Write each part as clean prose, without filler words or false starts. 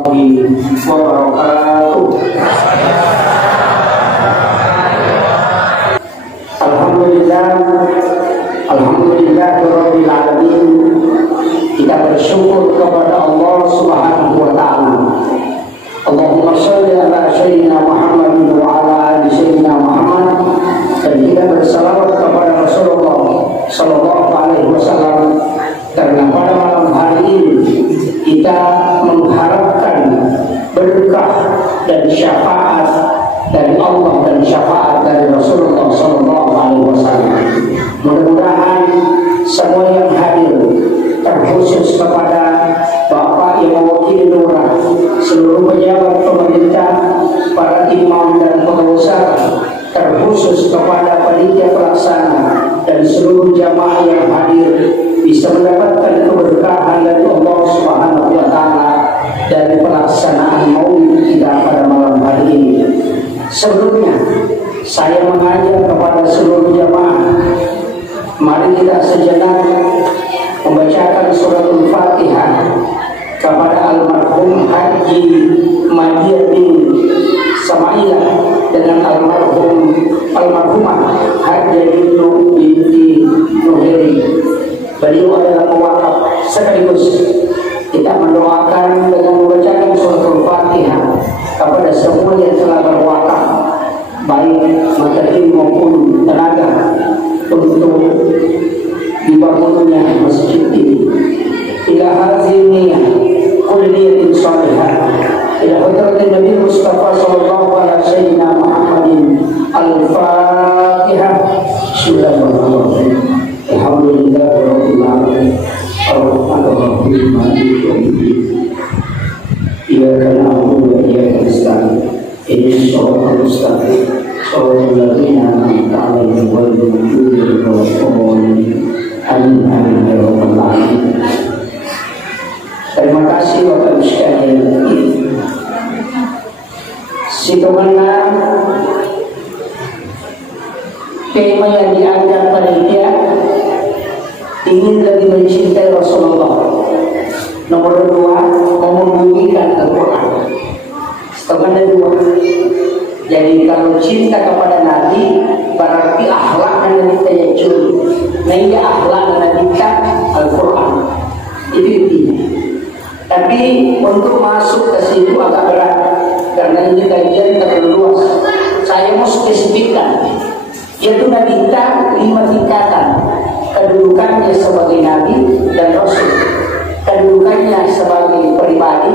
wabarakatuh. Alhamdulillahirabbil alamin. Kita bersyukur kepada Allah Subhanahu wa taala. Allahumma shalli ala sayyidina Muhammad wa ala ali sayyidina Muhammad. Dan kita bersalawat kepada Rasulullah sallallahu alaihi wasallam, karena pada malam hari ini kita mengharapkan berkah dan syafaat dari Allah dan syafaat dari Rasulullah sallallahu alaihi wasallam. Mudah-mudahan semua yang hadir, terkhusus kepada Bapak yang mewakili lurah, seluruh pejabat pemerintah, para imam dan pengusaha, terkhusus kepada panitia pelaksana dan seluruh jamaah yang hadir, bisa mendapatkan keberkahan dari Allah Subhanahu wa taala dari pelaksanaan maulid kita pada malam hari ini. Sebelumnya saya mengajak kepada seluruh jamaah, mari kita sejenak membacakan suratul Fatihah kepada almarhum Haji Madiah bin Samailah dengan almarhumah Haji binti Nuheri. Beliau adalah pewakaf, sekaligus kita mendoakan dengan membacakan suratul Fatihah kepada semua yang telah berwakaf, baik materi maupun tenaga, untuk dibangunnya masjid ini. Ila hadziniyah kulliyatin salihah ila hadratin Nabi Mustafa sallallahu alaihi wasallam Muhammadin al-Fatihah. Bismillahirrahmanirrahim. Alhamdulillahirabbil alamin arrahmanir rahim maliki yaumiddin iyyaka na'budu wa iyyaka nasta'in ihdinas siratal mustaqim siratal ladzina an'amta 'alaihim ghairil maghdubi 'alaihim waladdallin. Terima kasih Bapak Ibu sekalian. Sebagaimana tema yang diangkat panitia, ingin lebih mencintai Rasulullah. Nomor 2, membumikan Al-Quran. Setengah 2. Jadi kalau cinta kepada Nabi, berarti akhlaknya kita yang curi. Nah ini akhlaknya kita Al-Quran. Itu intinya. Tapi untuk masuk ke situ agak berat, karena ini kajian terlalu luas. Saya mau spesifikkan, yaitu Nabi kita 5 tingkatan. Kedudukannya sebagai Nabi dan Rasul, kedudukannya sebagai pribadi,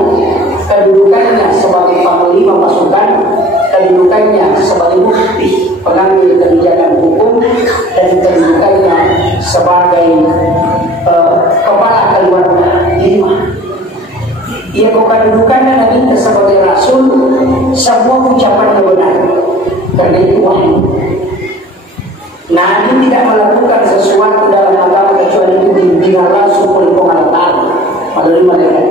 kedudukannya sebagai panglima pasukan, kedudukannya sebagai mufti, pengambil kebijakan hukum, dan kedudukannya sebagai kepala keluarga 5. Ia kedudukannya Nabi kita sebagai Rasul, semua ucapannya benar, karena itu wahyu. Nabi tidak melakukan sesuatu dalam agama kecuali itu dibimbingan langsung oleh Allah melalui malaikat.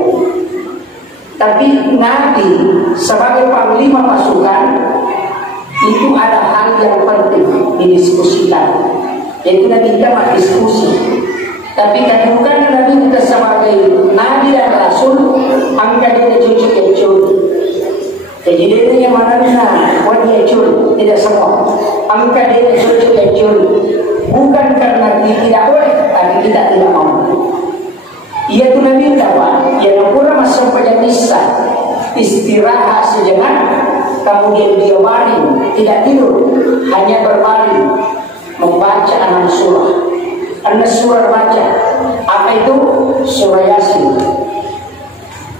Tapi Nabi sebagai panglima pasukan itu ada hal yang penting didiskusikan, yaitu Nabi kita mah diskusi. Tapi kedudukan Nabi kita sebagai Nabi dan Rasul, angka dia cucu kecil. Jadi dia yang mana buat dia curi, tidak semua. Angka dia cucu kecil, bukan karena dia tidak boleh, tapi kita tidak mau. Ia tu Nabi kawan yang pura masuk pada bisa istirahat sejenak, kemudian dia baring, tidak tidur, hanya berbaring membaca 6 surah. 6 surah baca. Apa itu? Surah Yasin,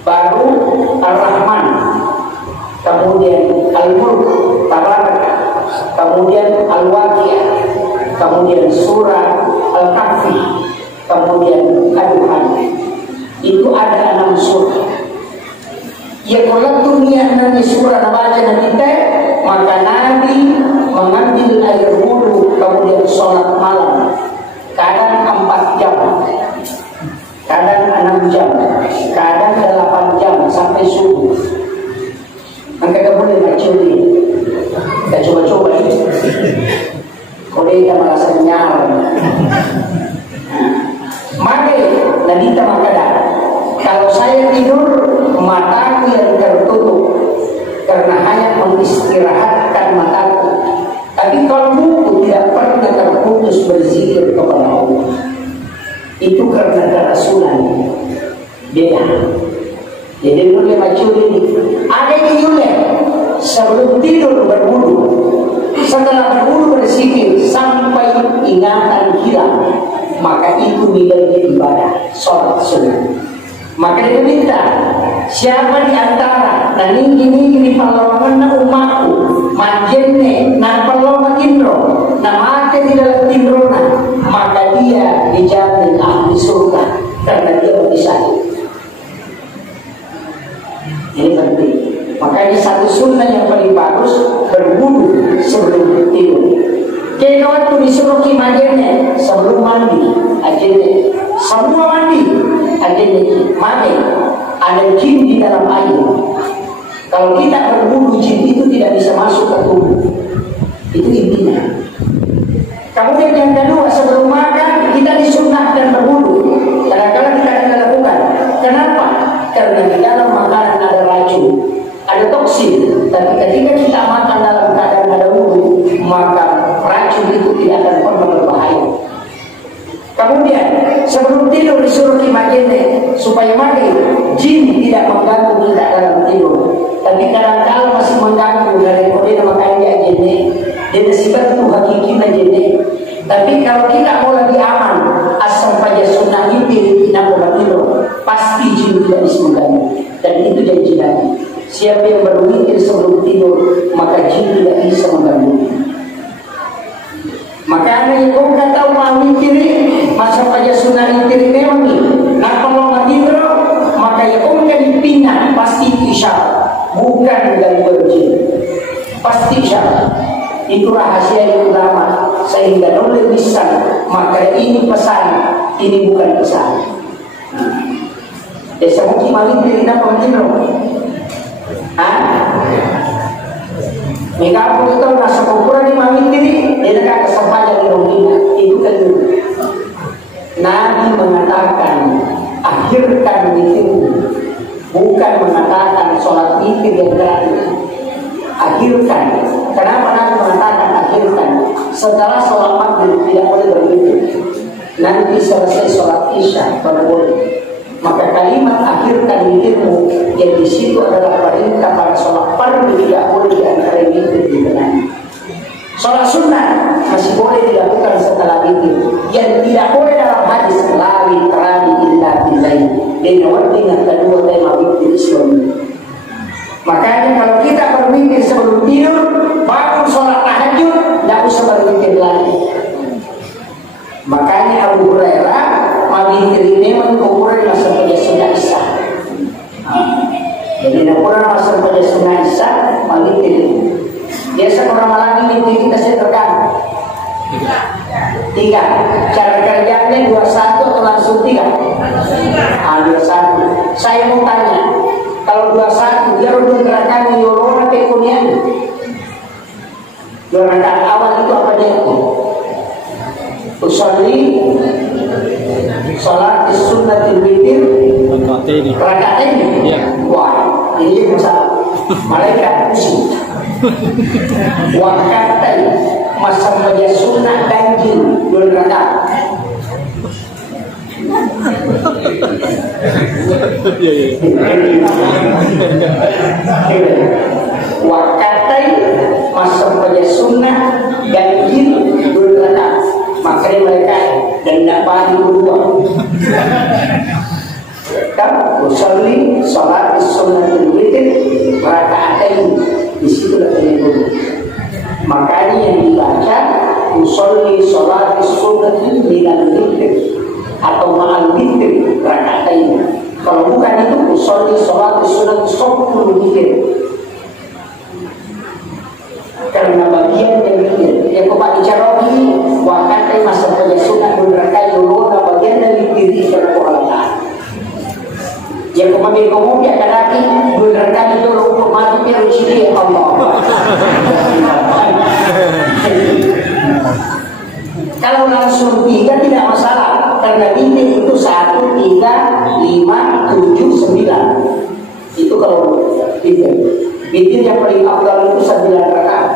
baru Ar-Rahman, kemudian Al-Mulk, Tabarak, kemudian Al-Waqiah, kemudian surah Al-Kahfi, kemudian Al-Duhan. Itu ada 6 surah. Ya kalau dunia 6 surah baca dan kita, maka Nabi mengambil air wudu, kemudian sholat malam. Kadang 4 jam, kadang 6 jam, kadang 8 jam sampai subuh. Maka kita boleh mencuri. Kita coba-coba ini. Kalau kita merasa nyar, maka Nabi kita maka kalau saya tidur, mataku yang istirahatkan mataku. Tapi kalbuku tidak pernah terputus berzikir kepada Allah. Itu karena kerasulan. Beda. Jadi mulai macam ini. Ada yang mulai sebelum tidur berwudu, setelah berwudu berzikir sampai ingatan hilang, maka itu nilainya ibadah, sholat sunnah. Maka dia minta, siapa di antara dan ini di pahlawan umatku majenne na pahlawan indro na mati di dalam indrona, maka dia dijamin ahli surga karena dia berpisah. Ini penting. Makanya satu sunnah yang paling bagus berwudu sebelum tidur. Kaya waktu disuruh kimajenne sebelum mandi, ajenne semua mandi, ajenne mandi. Ada jin di dalam air. Kalau kita berwudu, jin itu tidak bisa masuk ke tubuh. Itu intinya. Kemudian yang kedua, sebelum makan kita disunnahkan berwudu. Kadang-kadang kita tidak lakukan. Kenapa? Karena di dalam makanan ada racun, ada toksin. Tapi ketika kita makan dalam keadaan ada wudu, maka racun itu tidak akan pernah berbahaya. Kemudian sebelum tidur disuruh kimajenne supaya mati jin tidak mengganggu kita dalam tidur. Tapi kadang-kadang masih mengganggu dari kode makanya jenne dan sifat itu hakiki jenne. Tapi kalau kita mau lebih aman, asal pada sunnah itu tidak boleh tidur, pasti jin tidak bisa mengganggu. Dan itu janji Nabi. Siapa yang berwikir sebelum tidur, maka jin tidak bisa mengganggu. Maka ada yang kata mau mikir masa pada sunnah mikir memang ni. Nah kalau mati terus, maka yang jadi pindah pasti isyarat, bukan gangguan jin, pasti isyarat. Itu rahasia yang utama sehingga oleh bisa. Maka ini pesan, ini bukan pesan. Desa mungkin maling diri apa menjinro? Mereka pun itu rasa kumpulan di maling diri, dia nak kesempatan di dunia itu kan. Nabi mengatakan akhirkan witirmu, bukan mengatakan sholat witir yang terakhir. Akhirkan. Kenapa Nabi mengatakan akhirkan? Setelah sholat maghrib tidak boleh berwitir. Nanti selesai sholat isya baru boleh. Maka kalimat akhirkan witirmu yang di situ adalah perintah pada sholat fardu tidak boleh diantara witir dibenahi. Sholat sunnah masih boleh dilakukan setelah witir. Yang tidak boleh dalam hadis lari terani illa billahi. Dan yang kedua tema witir Islam. Makanya kalau kita berwitir sebelum tidur, bangun sholat tahajud, tidak usah berwitir lagi. Makanya Abu Hurairah witir memang ukuran masa pada sunnah isya. Jadi ukuran masa pada sunnah isya witir. Biasa orang malam ini kita seterkan 3. Cara kerjanya 21 atau langsung 3? 21. Saya mau tanya, kalau 21 dia udah gerakan yorona kekunian. 2 rakaat awal itu apa dia? Usolli salat sunnatul witir rakaat ini. Wah, ini masalah. Malaikat pusing. Wakatai masa pada sunnah ganjil 2 rakaat. Wakatai masa pada sunnah ganjil 2 rakaat. Makanya mereka dan tidak paham berdua. Kan usolli salat sunnatul witir rakaatain, di situ letaknya dulu. Makanya yang dibaca usolli salat sunnatul witir atau ma'al witir rakaatain. Kalau bukan itu usolli salat sunnatul witir. Karena bagian dari yang kepada bicara ini wakatai masa pada sunnah berrakai dulu bagian dari diri berkualitas. Yang kemudian kemudian kadaki berrakai dulu untuk mati percaya Allah. Kalau langsung 3 tidak masalah karena ini itu 1, 3, 5, 7, 9 itu kalau 3. Witir yang paling afdal itu 9 rakaat.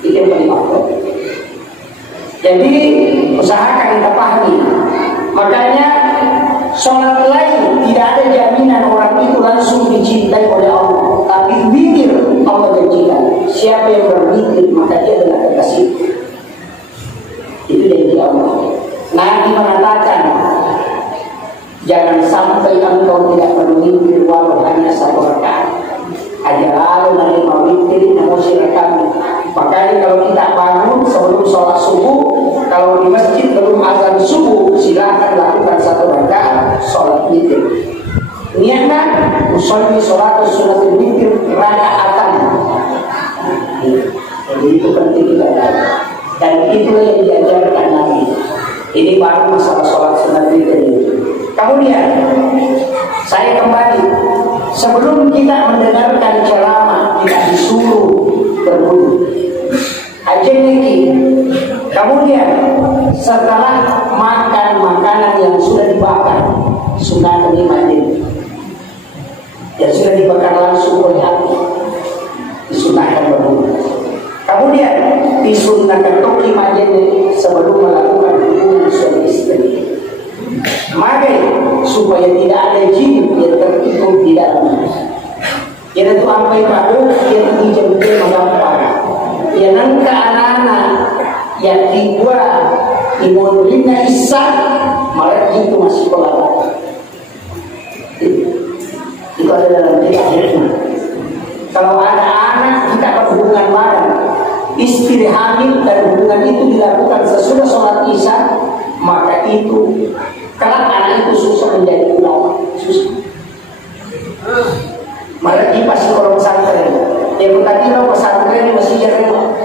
Itu yang paling afdal. Jadi usahakan kita pahami. Makanya sholat lain tidak ada jaminan orang itu langsung dicintai oleh Allah. Tapi witir Allah janjikan, siapa yang berwitir maka dia adalah kekasih. Itu janji Allah. Nabi mengatakan, jangan sampai engkau tidak berwitir walau hanya 1 rakaat. Ajaran menerima witir namun kami. Makanya kalau kita bangun sebelum sholat subuh, kalau di masjid belum azan subuh, silakan lakukan 1 rakaat sholat witir. Niatnya usolli sholat sunat witir rakaatan. Jadi itu penting kita tahu. Dan itulah yang diajarkan Nabi. Ini baru masalah sholat sunat witir ini. Kemudian saya kembali, sebelum kita mendengarkan ceramah kita disuruh berwudu. Ajeng lagi. Kemudian setelah makan makanan yang sudah dibakar, sunat kelima ini, yang sudah dibakar langsung oleh api, disunahkan berwudu. Kemudian disunahkan kelima ini sebelum melakukan hubungan suami istri. Maka supaya tidak ada jin yang tertidur di dalamnya. Yang itu apa yang baru yang dijemput mengapa? Yang nangka anak-anak yang dibuat imunnya isak malah itu masih kolak. Itu ada dalam kitab. Kalau ada anak kita berhubungan bareng, istri hamil dan hubungan itu dilakukan sesudah sholat isya, maka itu kelak anak itu susah menjadi ulama, susah. Malah di pasti orang pesantren, yang tadi lo pesantren masih jarang.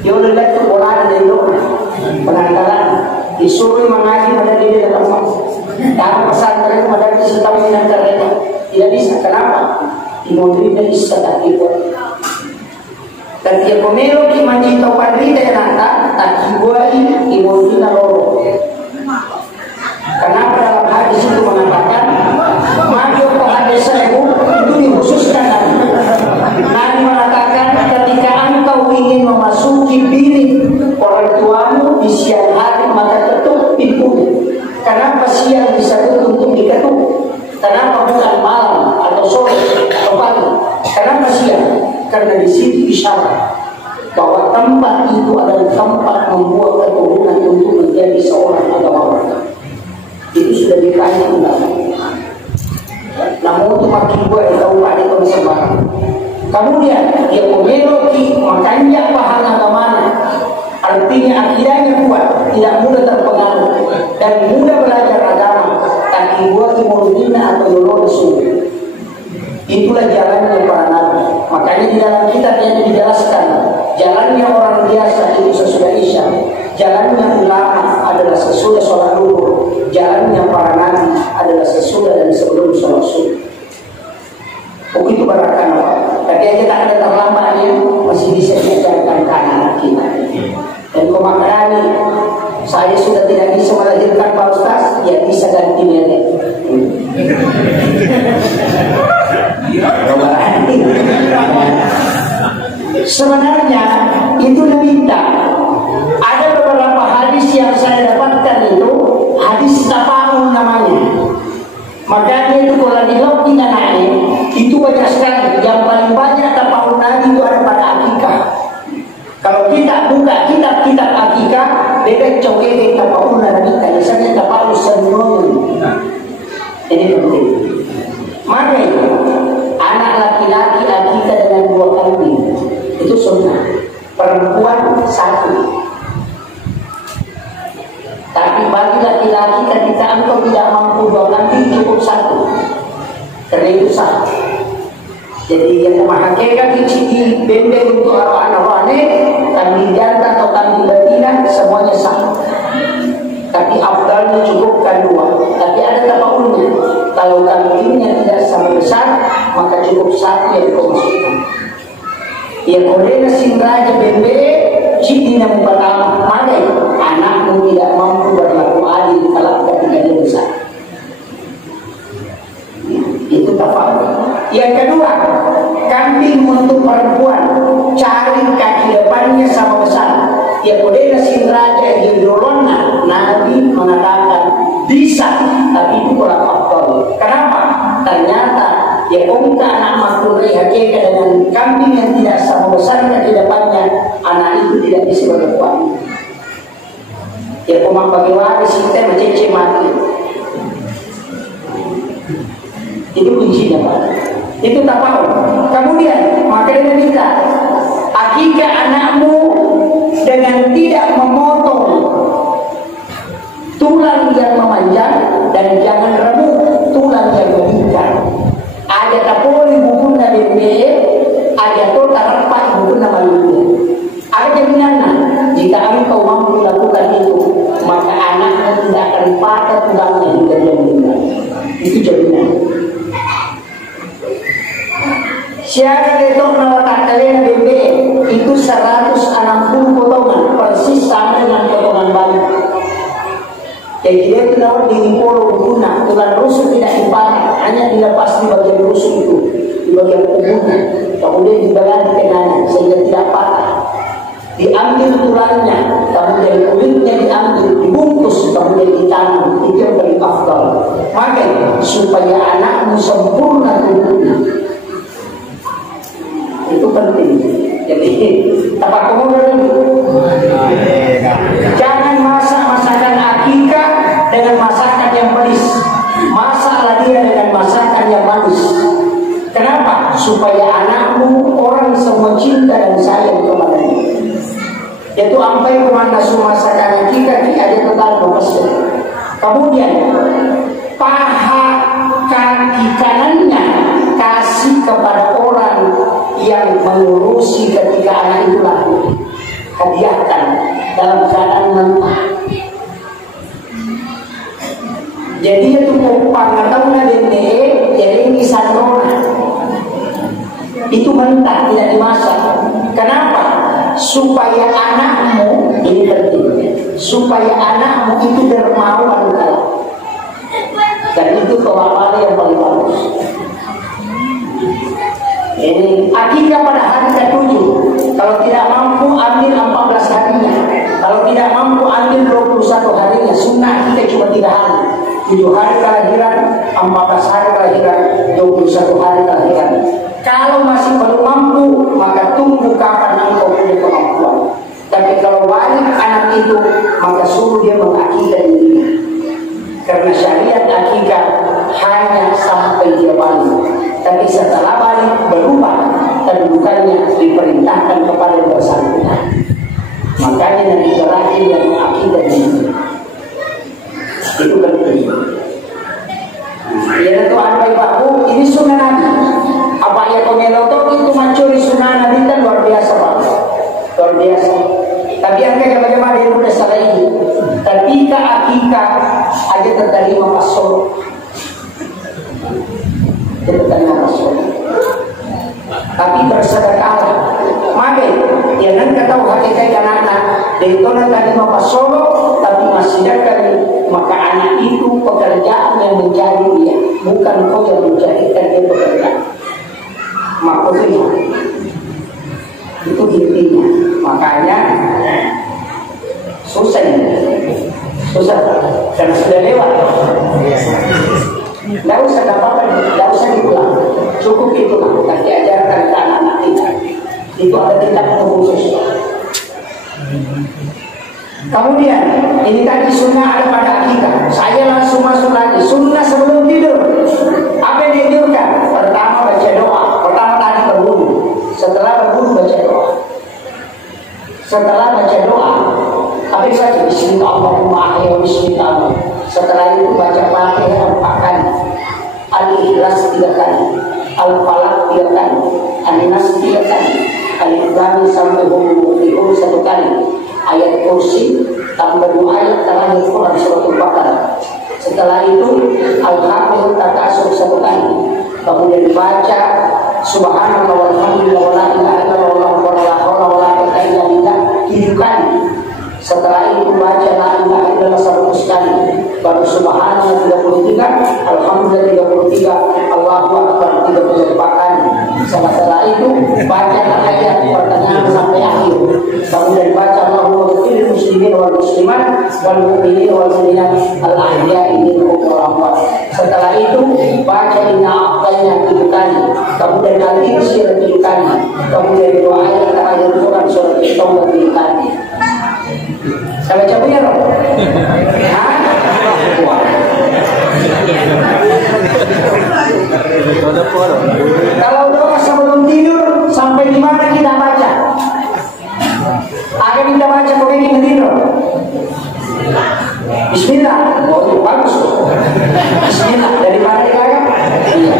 Dia udah lihat tuh bola dari lo, penanggalan, disuruh mengaji pada dia dalam dalam pesantren pada dia tahu dengan mereka tidak bisa. Kenapa? Imodri dan bisa tak dibuat. Dan dia pemilu di manjito padri dan nata tak dibuat imodri na loro. Kenapa dalam hadis itu mengatakan Mario ke hadis seribu itu dikhususkan Nabi mengatakan ketika engkau ingin memasuki bilik orang tuamu di siang hari maka ketuk pintunya. Kenapa siang bisa tutup untuk diketuk? Kenapa bukan malam atau sore atau pagi? Kenapa siang? Karena di situ isyarat bahwa tempat itu adalah tempat membuat keturunan untuk menjadi seorang agamawan. Itu sudah ditanya undang-undang. Namun itu makin buat tahu pada kebesaran. Kemudian dia memiliki makanya paham agama. Artinya akidahnya kuat, tidak mudah terpengaruh dan mudah belajar agama. Tapi buat imulina atau yolosu. Itulah jalannya para nabi. Makanya di dalam kitab yang dijelaskan jalannya orang biasa itu sesudah isya, jalannya ulama adalah sesudah sholat zuhur, jalannya para nabi adalah sesudah dan sebelum sholat subuh. Begitu barakan apa? Tapi kita ada terlambatnya masih bisa diajarkan ke anak kita. Dan kemakarani saya sudah tidak bisa melahirkan Pak Ustaz, ya bisa ganti nenek. Sebenarnya itu minta. Ada beberapa hadis yang saya dapatkan itu hadis tafaul namanya. Makanya itu kalau dilokin anaknya itu banyak sekali. Yang paling banyak tafaul Nabi itu ada pada akikah. Kalau kita buka kitab-kitab akikah, beda cokek tafaul Nabi. Misalnya tafaul senun. Ini penting. Maka anak laki-laki akikah dengan 2 kambing itu sunnah. Perempuan 1. Tapi bagi laki-laki ketika engkau tidak mampu 2 kambing cukup 1. Karena itu sah. Jadi yang hakikat di benda untuk anak wane, kambing jantan atau kambing betina semuanya sah. Tapi afdalnya cukupkan 2. Tapi ada tafaulnya. Kalau kambingnya tidak sama besar, maka cukup 1 yang kau masukkan. Yang oleh sinraja bembe, cipina pertama, mana anakmu tidak mampu berlaku adil kalau ketika dia besar. Itu tafaul. Yang kedua, kambing untuk perempuan, cari kaki depannya sama besar. Ya kodena sin raja hidrolona, Nabi mengatakan bisa, tapi itu kurang afdal. Kenapa? Ternyata ya ongka anak makhluk hakikat dengan kambing yang tidak sama besar kaki depannya, anak itu tidak bisa berbuat. Ya kumang bagi waris kita mencece mati. Itu kuncinya Pak. Itu tapaun. Kemudian makanya kita akikah anakmu dengan tidak memotong tulang yang memanjang dan jangan remuk tulang yang melingkar. Ada tapoli bukuna bebe, ada to tarapai bukuna maluku. Ada jaminannya jika engkau mampu lakukan itu, maka anakmu tidak akan patah tulangnya hingga dia meninggal. Itu jaminan. Syarat itu meletak kalian bebe itu 160 potongan persis sama dengan potongan banyak. Jadi dia itu dapat diimpor guna tulang rusuk tidak dipatah, hanya dilepas di bagian rusuk itu, di bagian kubunnya, kemudian dibelah di tengahnya sehingga tidak patah. Diambil tulangnya, kemudian kulitnya diambil, dibungkus, kemudian ditanam. Itu yang paling afdal. Maka supaya anakmu sempurna tubuhnya, itu penting. Jadi apa kemudian jangan masak masakan akikah dengan masakan yang pedas, masaklah dia dengan masakan yang manis. Kenapa? Supaya anakmu orang semua cinta dan sayang kepadanya. Yaitu sampai kemana semua masakan akikah ada total bebasnya. Kemudian paha kaki kanannya kasih kepada orang yang mengurusi ketika anak itu lahir, hadiahkan dalam keadaan mentah. Jadi itu pengetahuan DNA, jadi ini sandrona itu mentah, tidak dimasak. Kenapa? Supaya anakmu, ini penting, supaya anakmu itu dermawan dan itu kewalahan yang paling bagus. Ini akikah pada hari ke-7. Kalau tidak mampu ambil 14 harinya. Kalau tidak mampu ambil 21 harinya. Sunnah kita cuma 3 hari. 7 hari kelahiran, 14 hari kelahiran, 21 hari kelahiran. Kalau masih belum mampu, maka tunggu kapan engkau punya kemampuan. Tapi kalau balik anak itu, maka suruh dia mengakikah dirinya. Karena syariat akikah hanya sampai dia balik. Tapi setelah balik berubah kedudukannya diperintahkan kepada yang bersangkutan. Makanya Nabi terakhir yang mengakidah ini itu penting. Ya itu apa ibaku ini sunnah Nabi. Apa yang komelotok itu mencuri sunnah Nabi kan luar biasa Pak, luar biasa. Tapi angka bagaimana dia sudah salah ini. Ketika akikah aja terterima pasol. Tapi bersedekah. Maka jangan kata hakikat anak-anak ditolak tadi maka solo tapi masih dekat, maka anak itu pekerjaan yang menjadi dia, bukan kau yang menjadikan dia pekerjaan. Maksudnya itu intinya. Makanya susah karena sudah lewat. Tidak usah apa-apa, tidak usah diulang. Cukup itulah yang diajarkan ke anak-anak kita. Itu ada tindakan khusus. Kemudian ini tadi sunnah ada pada akikah. Saya langsung masuk lagi sunnah sebelum tidur. Apa yang dianjurkan? Pertama baca doa. Pertama tadi berwudu. Setelah berwudu baca doa. Setelah baca doa, apa yang saja? Bismillahirrahmanirrahim. Bismillah. Setelah itu baca Fatihah 4 kali, Al-Ikhlas 3 kali, Al-Falaq 3 kali, An-Nas 3 kali, Al-Ikhlas sampai Hum 1 kali, ayat kursi tambah 2 ayat terakhir Quran surat Al-Baqarah. Setelah itu Al-Haqqul Takasur 1 kali, kemudian baca Subhanallah walhamdulillah wa la ilaha illallah wa la haula wa la quwwata illa billah 7 kali. Setelah itu baca la ilaha illallah 100 kali, baru subhanallah 33, alhamdulillah 33, Allahu akbar 34 wal muslimat wal mu'minin wal mu'minat al ahya'i minhum wal amwat. Setelah itu baca inna a'tayna 7 kali, kemudian nanti surat 7 kali, kemudian doa ayat terakhir Quran surat At-Taubah 7 kali. Saya baca punya loh. Kalau doa sebelum tidur sampai di mana kita baca? Agar kita baca pokoknya kita tidur. Bismillah. Oh itu bagus. Bismillah. Dari mana kita? Iya.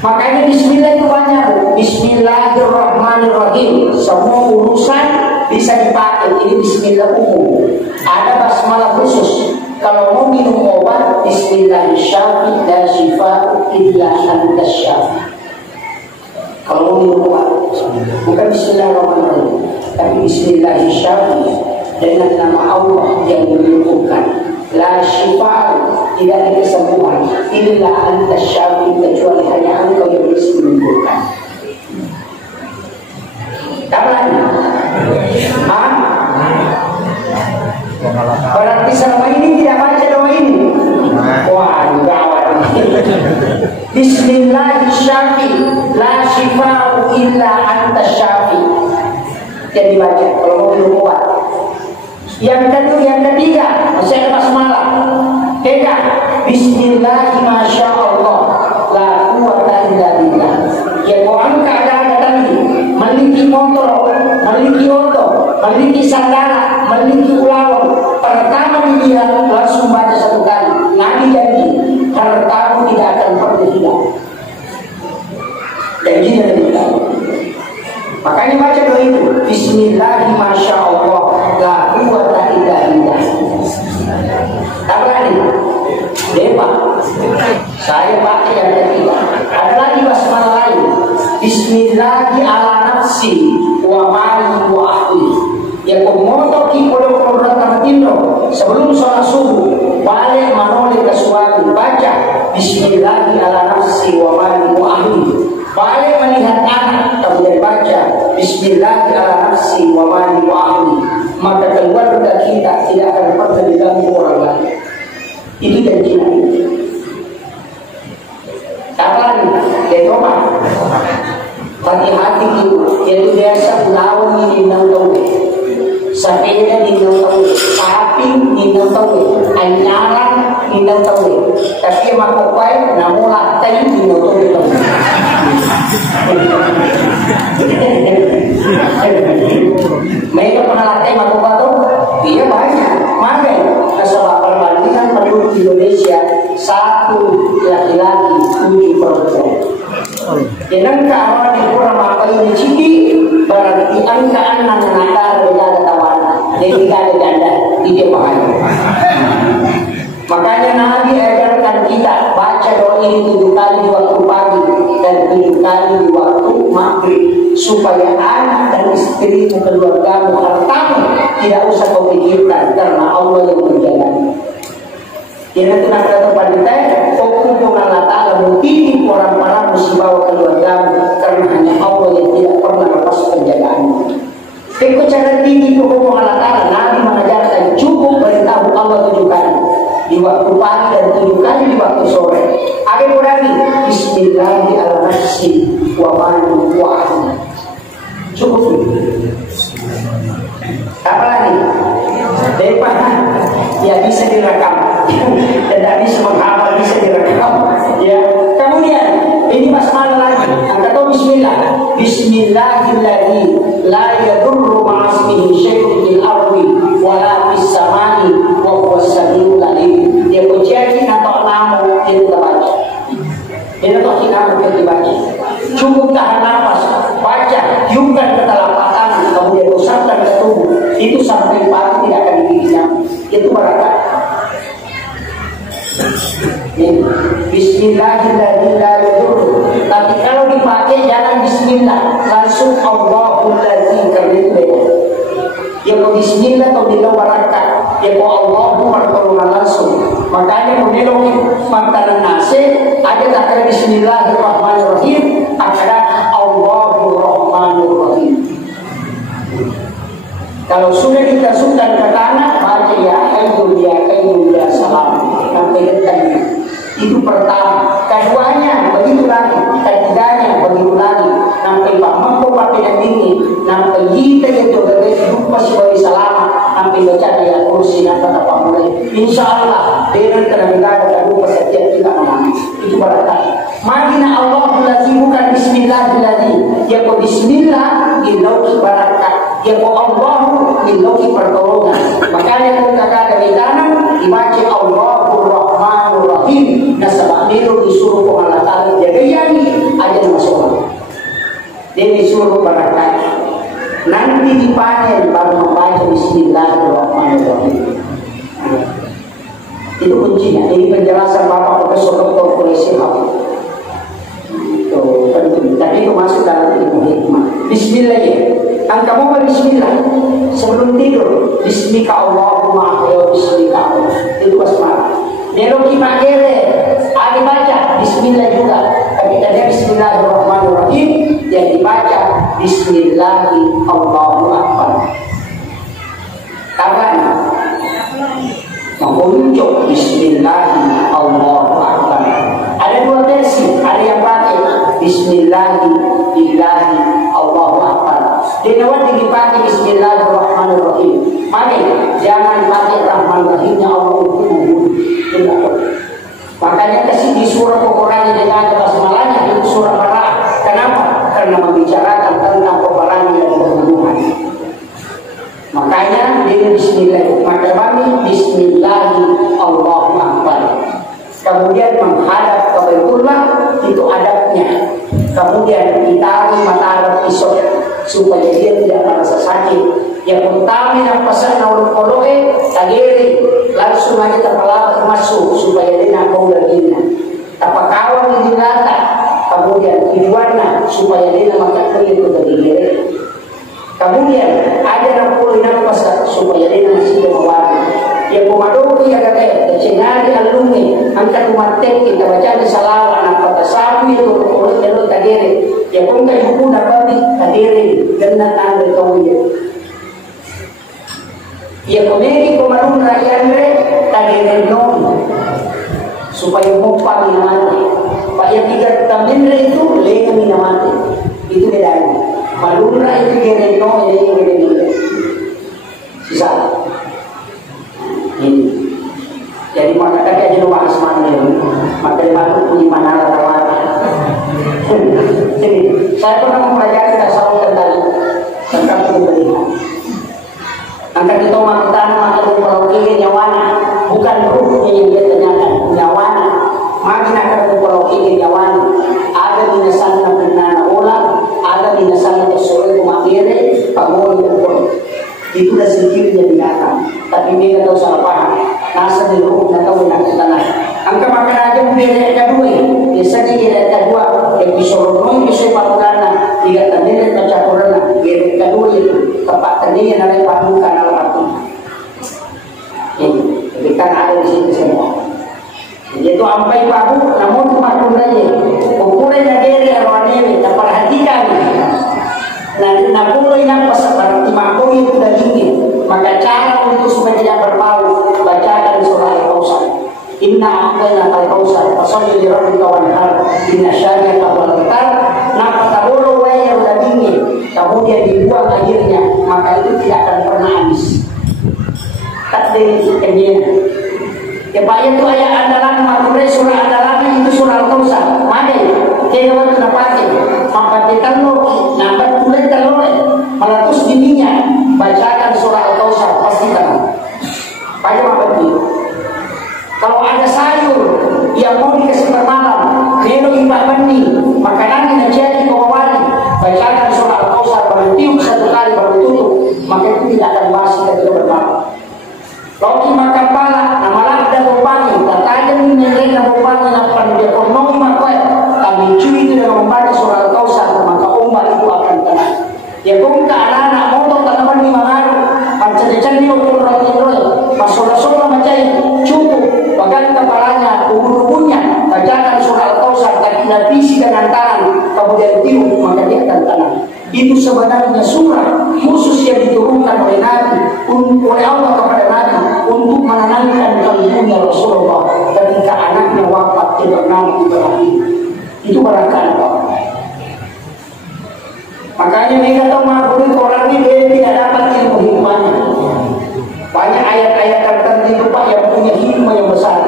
Makanya Bismillah itu banyak. Bismillahirrahmanirrahim. Semua urusan bisa dipakai. Ini Bismillah umum. Ada basmalah khusus. Kalau mau minum obat, Bismillahirrahmanirrahim, la shifaa illa anta syafi. Kalau mau minum obat, bukan Bismillahirrahmanirrahim, tapi Bismillahirrahmanirrahim dengan nama Allah yang menyembuhkan. La shifaa, tidak ada kesembuhan, illa anta syafi, kecuali hanya Engkau yang bisa menyembuhkan. Apa lagi? Berarti selama ini tidak baca doa ini. Wah, gawat. Bismillahirrahmanirrahim, la shifaa illa anta syafi. Jadi baca kalau mau minum obat. Yang ketiga, masih ada basmalah. Pegang Bismillahirrahmanirrahim, la quwwata illa billah. Ya Quran keadaan tadi, memiliki motor, memiliki oto, memiliki sandara, memiliki ulawang. Pertama dilihat langsung baca 1 kali. Nabi janji hartamu tidak akan pernah hilang. Janji dari kita. Makanya baca doa itu. Bismillahirrahmanirrahim, la quwwata illa billah. Tak berani. Dewa. Saya pakai yang ketiga. Ada lagi basmalah lain. Bismillahi ala nafsi wa mali wa ahli. Ya komoto ki kodo tamatindo sebelum sholat subuh balik manole ke suatu baca Bismillahi ala nafsi wa mali wa ahli. Balik melihat anak kemudian baca Bismillahi ala nafsi wa mali wa ahli. Maka keluarga kita tidak akan pernah diganggu orang lain. Itu janji Nabi. Kapan? Ya coba. Hati-hati itu, yaitu biasa lawan ini tahu. Sepeda di tahu, sapi di tahu, anyaran di tahu. Tapi makupai namun latai di tahu. Mereka pernah latai makupai tu? Dia banyak. Mana? Kesolah perbandingan penduduk Indonesia 1 laki-laki 7 perempuan. Jangan kalau di kurang apa ini citi berarti angka anak nakal tidak ada tawanan, jadi tidak ada ganda tidak bahaya. Makanya Nabi ajarkan kita baca doa ini 7 kali di waktu pagi dan 7 kali di waktu maghrib supaya anak dan istrimu, keluargamu, hartamu tidak usah kau pikirkan karena Allah yang menjaga. Jadi nak kata pada fokus Allah Taala mungkin orang-orang musibah keluargamu karena hanya Allah yang tidak pernah lepas penjagaanmu. Ikut cara tinggi hukum Allah Taala. Nabi mengajarkan cukup beritahu Allah 7 kali di waktu pagi dan 7 kali di waktu sore. Ada berani Bismillahirrahmanirrahim wa mali wa ahli. Cukup. Apa lagi? Depan ya bisa direkam dan tidak bisa menghafal, bisa direkam. Ya. Kemudian ini basmalah lagi. Atau Bismillah. Bismillahirrahmanirrahim. La yadurru ma'asmihi syai'un fil ardi wa la fis samai wa huwas samiul alim. Dia ujian atau nama dia baca. Dia tak kita baca. Cukup tahan nafas, baca, tiupkan ke telapak tangan, kemudian usapkan ke tubuh. Itu sampai pagi tidak akan dibilang. Itu berkata Bismillahirrahmanirrahim. Tapi kalau dipakai jangan Bismillah, langsung Allahul ladzi karena ya kau Bismillah kau bilang barakat, ya kau Allahu pertolongan langsung. Makanya kau bilang makanan nasi ada tak ada Bismillahirrahmanirrahim, ada Allahur Rahmanur Rahim. Kalau sudah dimasukkan ke tanah, baca ya Qayyum ya Salam sampai depannya. Itu pertama. Keduanya begitu lagi, ketiganya begitu lagi. Sampai mampu pakai ini, sampai kita itu hidup sebagai selama, sampai baca ya kursi nampak apa mulai. Insya Allah dengan kenangan kedua setiap kita menangis. Itu berarti. Magina Allah lagi bukan Bismillah lagi. Ya ko Bismillah ilauki barakat. Ya ko Allah ilauki pertolongan. Makanya kung kakak dari tanam dibaca Allahur Rahmanur Rahim. Nasabah niru disuruh pengalatari jaga yani aja masuk. Dia disuruh barakat. Nanti dipanen baru membaca Bismillahirrahmanirrahim. Itu kuncinya. Ini penjelasan Bapak Profesor Dr. Polisi Hafid. Tapi itu masuk dalam ilmu hikmah. Bismillah ya. Kamu berbismillah sebelum tidur. Bismika Allahumma ahya bismika. Itu basmalah. Kalau kita kere, ada baca Bismillah juga. Tapi tadi Bismillahirrahmanirrahim yang dibaca Bismillahi Allahu Akbar. Kapan? Mengunjuk Bismillahi Allahu Akbar. Ada dua versi. Ada yang pakai Bismillahi Billahi Allahu Akbar. Dia nawat dipakai Bismillahirrahmanirrahim. Maka jangan pakai Rahman Rahimnya Allah. Makanya kasih di surah Al-Quran yang ada basmalahnya itu surah Bara'ah. Kenapa? Karena membicarakan tentang peperangan dan pembunuhan. Makanya dia Bismillah. Maka kami Bismillahi Allahu Akbar. Kemudian menghadap ke Baitullah itu adabnya. Kemudian ditarik mata pisau supaya dia tidak merasa sakit. Yang utama yang pesan naul koloe tagiri langsung aja terpelabat masuk supaya dia nak kau lagi. Tapakawan di dinata. Kemudian tujuannya supaya dia nak makan itu tagiri. Kemudian ada napoli nafas supaya dia masih berwarna. Yang pemadoko yang kata cenari alumni angkat umatek kita baca di salawa nampak sapi itu oleh jalur tagiri. Yang pun kayu pun dapat tagiri dan tanda taunya. Ya komedi komanun rakyat tagiri non supaya mumpah minamati. Pak yang tiga tamindra itu leka minamati itu bedanya. Malura itu gere non ini gere sisa. Ini jadi maka tadi aja lupa asmanya materi baru punya mana rawat. Jadi saya pernah mempelajari tasawuf tentang pemberian. Angkat itu makitan maka mempelauki nyawana bukan ruhnya yang dia tanyakan nyawana. Makin akan mempelauki nyawana. Ada minasan na benana olah, ada minasan na sore kumakire, pamuli pun. Itu dah sedikitnya binatang. Tapi dia tahu salah paham. Nasa di ruh na tahu nak tanah. Angka makan aja mungkin kedua. Biasanya dia kedua. Yang disorong bisa patulana. Tiga tandil baca Quran. Yang kedua itu tempat tandil yang ada padukan al-Fatihah. Ini kita ada di situ semua. Jadi itu ampai pabu. Namun patulanya ukuran dari arwane. Tak perhatikan. Nah, puluh yang pesan imamku itu dagingnya. Maka cara untuk supaya tidak berbau, bacakan surah Al-Kautsar. Inna a'tayna al-Kautsar, fasholli li rabbika wanhar. Inna syani'aka huwal abtar. Nah, kata bulu yang dagingnya, kemudian dibuang airnya, maka itu tidak akan pernah habis. Takdir kenyang. Kepaya itu ayat andalan mature surah andalan itu surah Al-Kautsar. Made, kaya waktu napake, mapatikan lo, nampak tulen talore, meletus dininya, bacakan surah Al-Kautsar pasti tahu. Paya mapati. Kalau ada sayur yang mau dikasih bermalam, kalau imbak mandi, makanannya jadi kewawali, bacakan surah Al-Kautsar berhenti satu kali baru tutup, maka itu tidak akan basi ketika bermalam. Kalau makan pala, namalah dan rupanya, katanya menilai dan rupanya akan dia konomi makwet. Kami cuy itu dengan membaca surah Al-Kautsar, maka ombak itu akan tenang. Ya kung anak-anak motor tanaman di mangaru, pancen-cen di ukur-ukur, masalah-masalah macam cukup, bagian kepalanya, ubun-ubunnya, bacakan surah Al-Kautsar, tapi nabisi dengan tangan, kemudian tiup, maka dia akan tenang. Itu sebenarnya surah khusus yang diturunkan oleh Nabi, oleh Allah kepada Nabi untuk menenangkan kalbunya Rasulullah ketika anaknya wafat yang bernama Ibrahim. Itu barangkali Pak. Makanya mereka tahu mabudi orang ini dia tidak dapat ilmu hikmahnya. Banyak ayat-ayat tertentu itu Pak yang punya hikmah yang besar.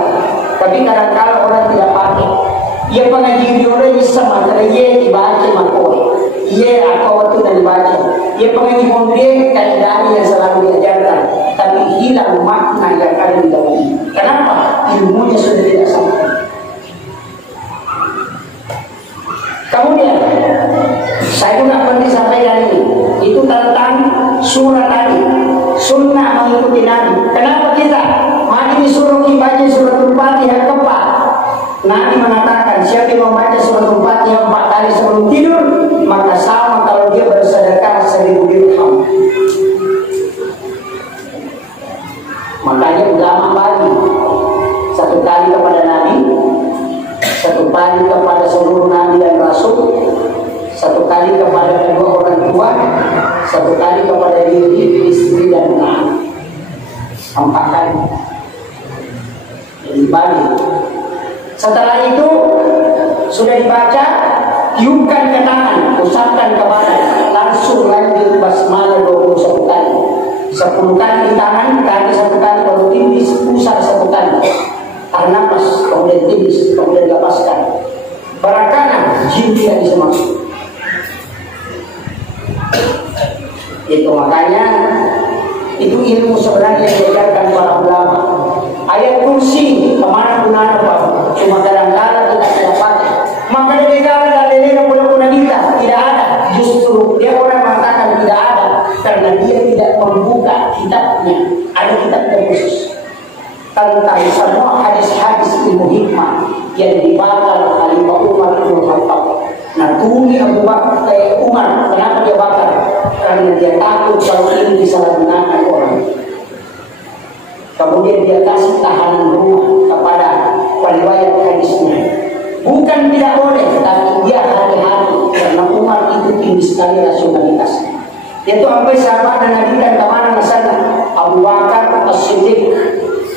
Tapi kadang-kadang orang tidak pakai. Ia pengaji orang bisa makanya ia dibaca makoi. Ia atau waktu dan dibaca. Ia pengaji mondre kaedah yang selalu diajarkan. Tapi hilang makna yang ada di dalamnya. Kenapa? Ilmunya sudah tidak sampai. Kemudian saya juga penting sampaikan ini. Itu tentang surah tadi. Sunnah mengikuti Nabi. Kenapa kita? Mari disuruh baca surah Al-Fatihah keempat. Nabi mengatakan siapa yang membaca surah Al-Fatihah 4 kali sebelum tidur, maka sama kalau dia bersedekah 1000 dirham. Makanya ulama bagi 1 kali kepada Nabi, 1 kali kepada seluruh Nabi dan Rasul, 1 kali kepada kedua orang tua, 1 kali kepada diri, istri dan anak. 4 kali. Jadi bagi. Setelah itu sudah dibaca, tiupkan ke tangan, usapkan ke badan, langsung lanjut basmalah 21 kali. 10 kali di tangan, kaki 1 kali, baru tindis, pusat 1 kali. Tahan nafas, kemudian tindis, kemudian lepaskan. Barangkali jin tidak bisa masuk. Itu makanya itu ilmu sebenarnya yang diajarkan para ulama. Ayat kursi kemana gunanya Pak? Cuma kadang-kadang kita tidak pakai. Maka dari dalil pun kita tidak ada. Justru dia orang mengatakan tidak ada karena dia tidak membuka kitabnya. Ada kitab khusus tentang semua hadis-hadis ilmu hikmah yang dibakar Khalifah Umar bin Khattab. Nah, tunggu Abu Bakar Umar, kenapa dia bakar? Karena dia takut kalau ini disalahgunakan orang. Kemudian dia kasih tahanan rumah kepada riwayat hadisnya. Bukan tidak boleh, tapi dia hati-hati karena Umar itu tinggi sekali rasionalitas. Itu sampai sahabat dan Nabi dan kemana sana Abu Bakar As-Siddiq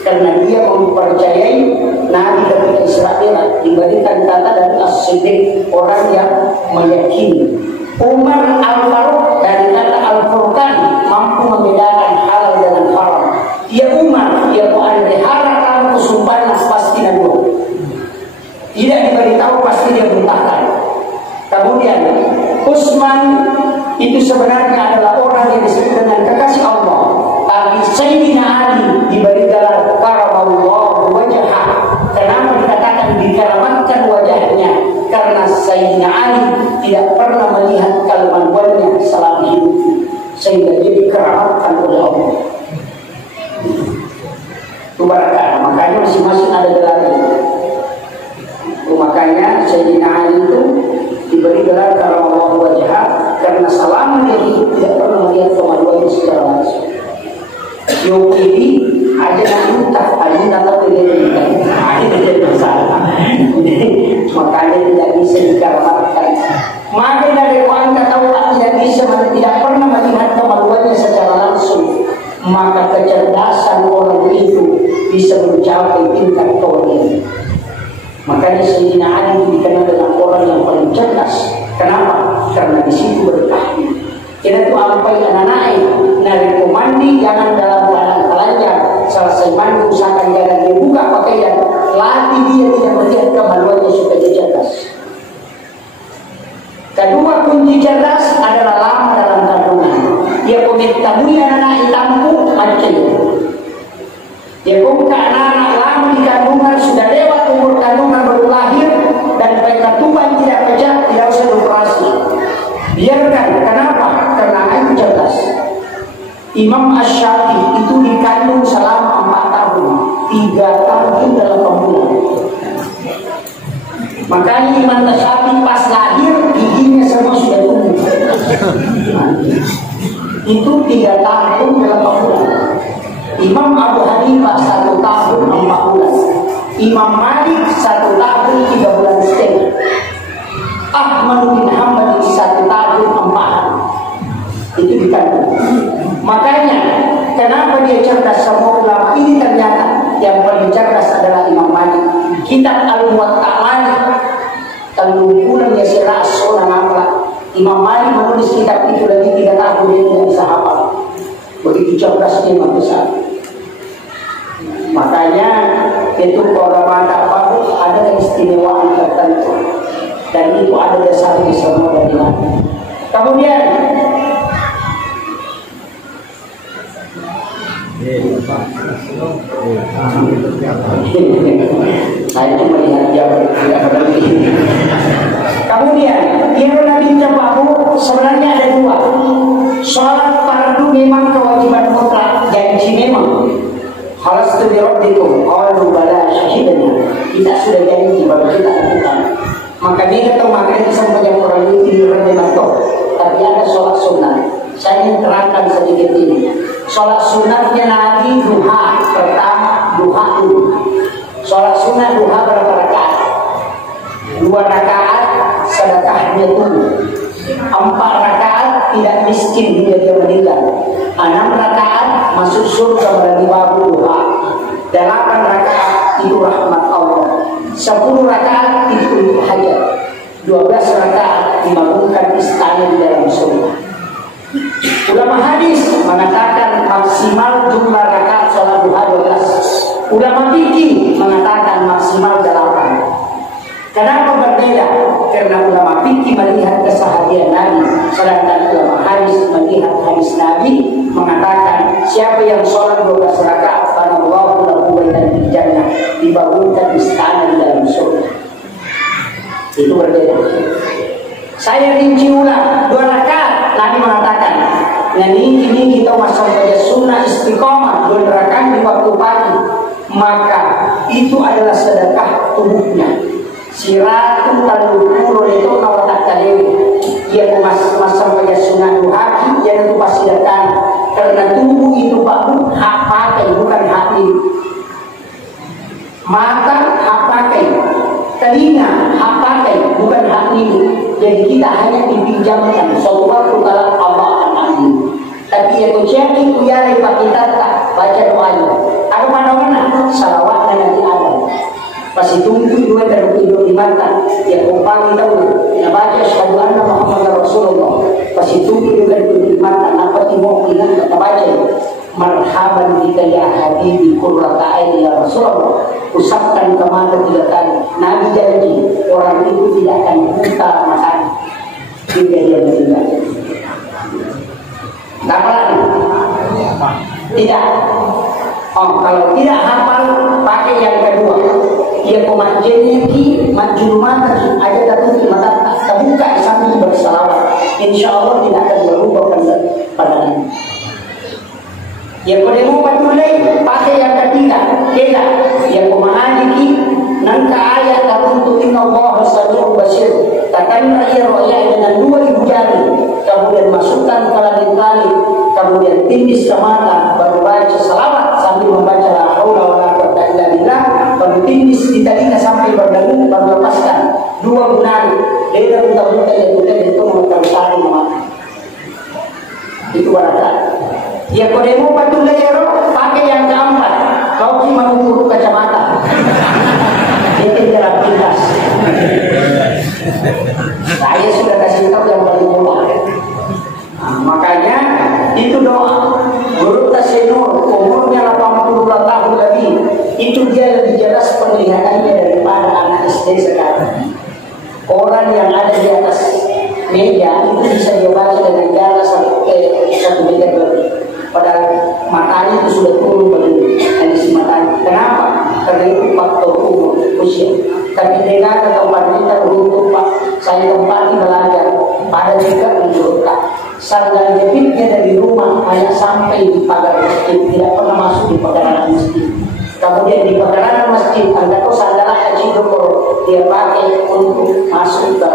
karena dia mempercayai Nabi ketika Isra Mi'raj diberikan kata dari As-Siddiq, orang yang meyakini. Umar Al-Faruq dari kata Al-Furqan mampu membedakan halal dengan haram. Ya Umar, ya Mu'adri haram kesumpahan pasti dan tidak diberitahu pasti dia bertahan. Kemudian Utsman itu sebenarnya adalah orang yang disebut dengan kekasih Allah. Tapi Sayyidina Ali diberi gelar karamallahu wajhah. Kenapa dikatakan dikaramatkan wajahnya? Karena Sayyidina Ali tidak pernah melihat kemaluannya selama hidup, sehingga dia dikeramatkan oleh Allah. Itu barakah. Makanya masing-masing ada gelarnya. Makanya Sayyidina Ali itu diberi gelar karamallahu wajhah karena selama dia hidup tidak pernah melihat kemaluannya secara langsung. Yang ini aja nak tahu dia tidak bersalah. Makanya tidak bisa dikaramatkan. Maka dari wanita tahu tidak bisa, tidak pernah melihat kemaluannya secara langsung. Maka kecerdasan orang itu bisa mencapai tingkat kewalian. Makanya Sayyidina Ali dikenal dengan orang yang paling cerdas. Kenapa? Karena di situ bertahun. Kita tuh sampai anak-anak narik mandi jangan dalam keadaan telanjang. Selesai mandi usahakan jangan dia buka pakaian. Latih dia tidak melihat kemaluannya supaya dia cerdas. Kedua kunci cerdas adalah lama dalam kandungan. Dia mengetahui anak-anak hitamku macam. Dia buka anak-anak lama di kandungan sudah lewat umur kandungan baru lahir dan mereka tuban tidak pecah, tidak usah operasi. Biarkan. Kenapa? Karena itu cerdas. Imam Asy-Syafi'i itu dikandung selama 4 tahun, 3 tahun dalam pembunuhan. Makanya Imam Asy-Syafi'i pas lahir giginya semua sudah tumbuh. Itu 3 tahun dalam pembunuhan. Imam Abu Hanifah 1 tahun 4 bulan. Imam Malik 1 tahun 3 bulan setengah. Ahmad bin Hanbal 1 tahun 4 hari. yang paling cerdas adalah Imam Malik. Kitab Al-Muwatta Malik tanggungan ya siraso na ngapla. Imam Malik menulis kitab itu lagi 3 tahun dia tidak bisa hafal. Begitu cerdasnya Imam besar. Makanya itu kalau mata baru ada keistimewaan tertentu dan itu ada dasarnya semua dari Nabi. Kemudian saya itu melihat jam tidak berhenti. Kemudian yang Nabi Jabahu sebenarnya ada 2. Sholat fardu memang kewajiban mutlak, janji memang. Halastu bi rabbikum qalu bala syahidna. Kita sudah janji bahwa kita lakukan. Maka dia kata makanya sampai yang orang itu diremehkan. Tapi ada sholat sunnah. Saya ingin terangkan sedikit ini. Sholat sunnahnya Nabi duha. Pertama duha dulu. Sholat sunnah duha berapa rakaat? 2 rakaat sedekahnya dulu. 4 rakaat tidak miskin hingga dia meninggal. 6 rakaat masuk surga melalui babu duha. 8 rakaat itu rahmat Allah. 10 rakaat itu untuk hajat. 12 rakaat dibangunkan istana di dalam surga. Ulama hadis mengatakan maksimal jumlah rakaat sholat duha 12. Ulama fikih mengatakan maksimal 8. Kenapa berbeda? Karena ulama fikih melihat keseharian Nabi, sedangkan ulama hadis melihat hadis Nabi mengatakan siapa yang sholat 12 rakaat pada Allahu lahu baitan fil jannah, dibangunkan istana di dalam surga. Itu berbeda. Saya rinci ulang 2 rakaat. Nabi mengatakan, yang ini kita masuk pada sunnah istiqomah 2 rakaat di waktu pagi, maka itu adalah sedekah tubuhnya. Siratu talukuro itu kawatak kalian. Dia masuk pada sunnah duha, dia itu pasti datang karena tubuh itu baru hak pakai bukan hak ini. Mata hak pakai, telinga hak pakai bukan hak ini. Jadi kita hanya dipinjamkan suatu waktu kalau Allah akan ambil. Tapi itu jadi itu ya lepas kita baca doanya. Ada mana salawat dan nanti ada. Pas itu 2 dari hidup di mata yang umpami tahu yang baca syahadu anna Muhammad Rasulullah. Pas itu 2 dari hidup di mata apa timur ingat kita baca marhaban bika ya habibi qurrata aini ya Rasulullah. Usapkan ke mata 3 kali. Nabi janji orang itu tidak akan buta matanya hingga dia meninggal. Dapat tidak. Kalau tidak hafal pakai yang kedua. Dia pemanjanya di majul mata aja datang di mata terbuka sambil bersalawat. Insya Allah tidak akan berubah pandangan. Yang kedua patulai pakai yang ketiga. Kita yang pemanjiki nangka ayat teruntuk inna Allah sami'un basir. Takkan ia roya dengan 2000 jari. Kemudian masukkan ke tali, kemudian tindis ke mata, baru baca salawat sambil membaca la haula wala quwwata illa billah, baru tindis di telinga sampai berdengung, baru lepaskan 2 gunari. Dia muntah-muntah itu mengutamakan mata. Itu barangkali. Ya kodemu patul layero pakai yang keempat. Kau cuma mengukur kacamata. Dia tidak pintas. Saya sudah kasih tahu yang paling mudah. Makanya itu doa Guru Tasenur umurnya 82 tahun lebih. Itu dia lebih jelas penglihatannya daripada anak SD sekarang. Orang yang ada di atas meja itu bisa dia baca dengan jarak sampai 1 meter lebih. Padahal matanya itu sudah turun begini kondisi matanya. Kenapa? Karena itu faktor umur usia. Tapi dengan tempat kita beruntung Pak, saya tempati belajar pada juga menurutkan sandal jepitnya dari rumah hanya sampai di pagar masjid, tidak pernah masuk di pekarangan masjid. Kemudian di pekarangan masjid anda tahu sandal haji dokor dia pakai untuk masuk ke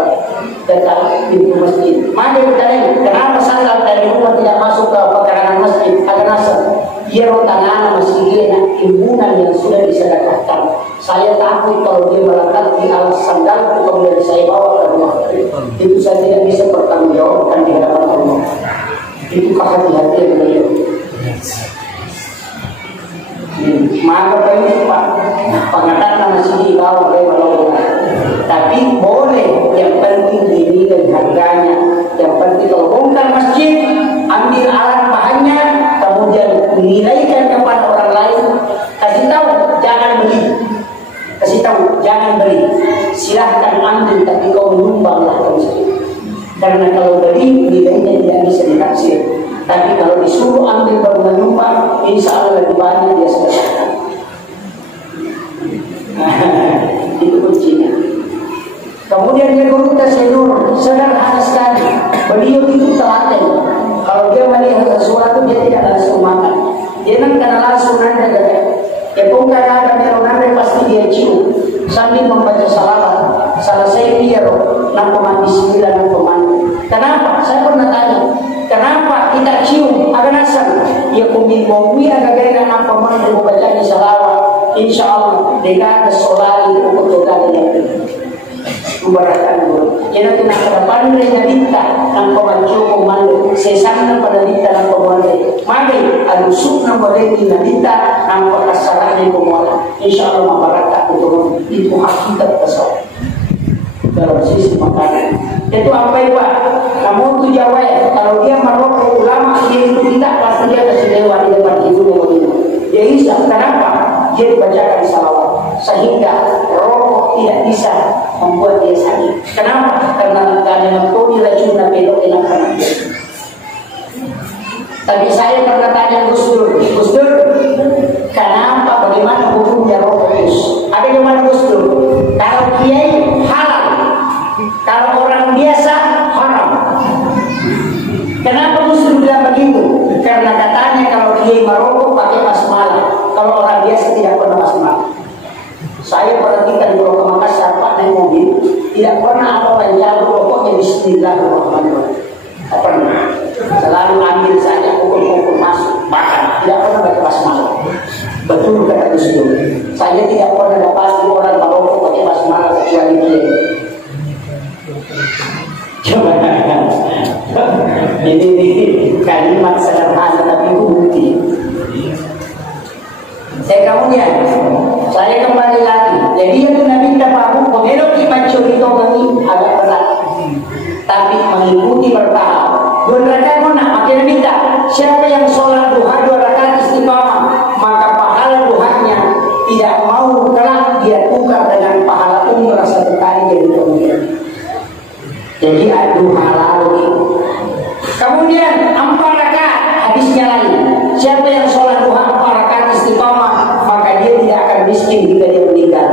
dekat pintu masjid. Maka bertanya kenapa sandal dari rumah tidak masuk ke pekarangan masjid? Agar nasab dia rotangan masih dia imbunan yang sudah disedekahkan. Saya takut kalau dia melekat di alas sandal kemudian saya bawa ke rumah. Itu saya tidak bisa bertanggungjawabkan di hadapan Allah. Itu kehati-hatian beliau. maka penting Pak pengatakan masih di bawah tapi boleh, yang penting dinilai harganya. Yang penting kalau bongkar masjid, ambil alat bahannya, kemudian nilaikan kepada orang lain, kasih tahu jangan beli, kasih tahu jangan beli, silahkan ambil tapi kau menyumbanglah ke masjid. Karena kalau beli nilainya tidak bisa ditaksir, tapi kalau disuruh ambil baru menyumbang, insya Allah lebih banyak dia sedekahkan. Itu kuncinya. Kemudian dia berkata Syedul sederhana sekali. Beliau itu telaten. Kalau dia melihat sesuatu dia tidak langsung makan. Dia nak kena langsung nanda kata. Ya bukan ada meronanda pasti dia cium sambil membaca salawat. Salah saya dia nak pemandi sembilan nak pemandi. Kenapa? Saya pernah tanya. Kenapa kita cium agak nasab? Ya kumpul mobil agak gaya nak pemandi membaca salawat. Insya Allah dengan sholat itu betul-betul Ubarakan dulu. Jadi kita kedepan dengan dita nang pemacu komando, sesana pada dita nang komando. Mari alusuk nang boleh di dita nang perkasaran di komando. Insyaallah mabaraka itu hakikat tasawuf. Dalam sisi makanan. Itu apa itu Pak? Namun tu jawab kalau dia merokok ulama dia itu tidak pasti dia kasih lewat di depan itu begini. Dia Islam kenapa? Dia dibacakan salawat sehingga rokok tidak bisa membuat dia sakit. Kenapa? Karena karena kau diracun belok enak kanan. Tapi saya pernah tanya Gus Dur, kenapa bagaimana hukumnya rokok Gus? Ada di mana Gus Dur? Kalau kiai halal, kalau orang biasa haram. Kenapa Gus Dur bilang begitu? Karena katanya kalau kiai merokok pakai basmalah, kalau orang biasa tidak pernah basmalah. Saya perhatikan kalau ke Makassar Pak naik mobil, tidak pernah ada orang jago rokoknya Bismillahirrahmanirrahim. Tidak pernah. Selalu ambil saja pukul-pukul masuk, makan. Tidak pernah baca basmalah. Betul kata Gus Dur. Saya tidak pernah dapat orang merokok pakai basmalah kecuali dia. Coba ini kalimat sederhana tapi itu bukti. Saya kembali lagi. Jadi itu Nabi tahu pengelo iman curi tongani agak berat. Tapi mengikuti bertahap. 2 rakaat mana? Makin minta. Siapa yang sholat duha 2 rakaat istiqamah, maka pahala duhanya tidak mau kelak dia tukar dengan pahala umrah 1 kali dari kemudian. Jadi adu halal. Kemudian 4 rakaat hadisnya lain. Siapa yang sholat duha 4 rakaat istiqamah, maka dia tidak akan miskin jika dia meninggal.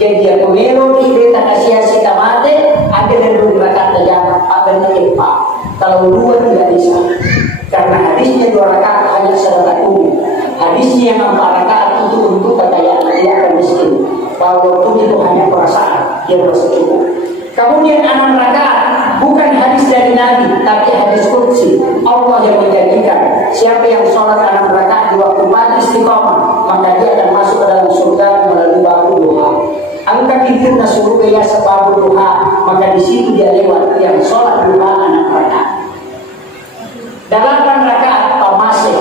Jadi dia pemelo di tak kasih kita mati, ada dari 2 rakaat saja akan terlepas. Kalau 2 tidak bisa, karena hadisnya 2 rakaat hanya sedekah umum. Hadisnya yang 4 rakaat itu untuk kekayaan, tidak akan miskin. Bahwa itu hanya perasaan yang bersecukup. Kemudian 6 rakaat bukan hadis dari Nabi, tapi hadis qudsi. Allah yang menjanjikan siapa yang sholat 6 rakaat di waktu pagi istiqamah, maka dia akan masuk ke dalam surga melalui babu duha. Angka pintu surga ya sebab duha, maka di situ dia lewat yang sholat duha 6 rakaat. 8 rakaat masih.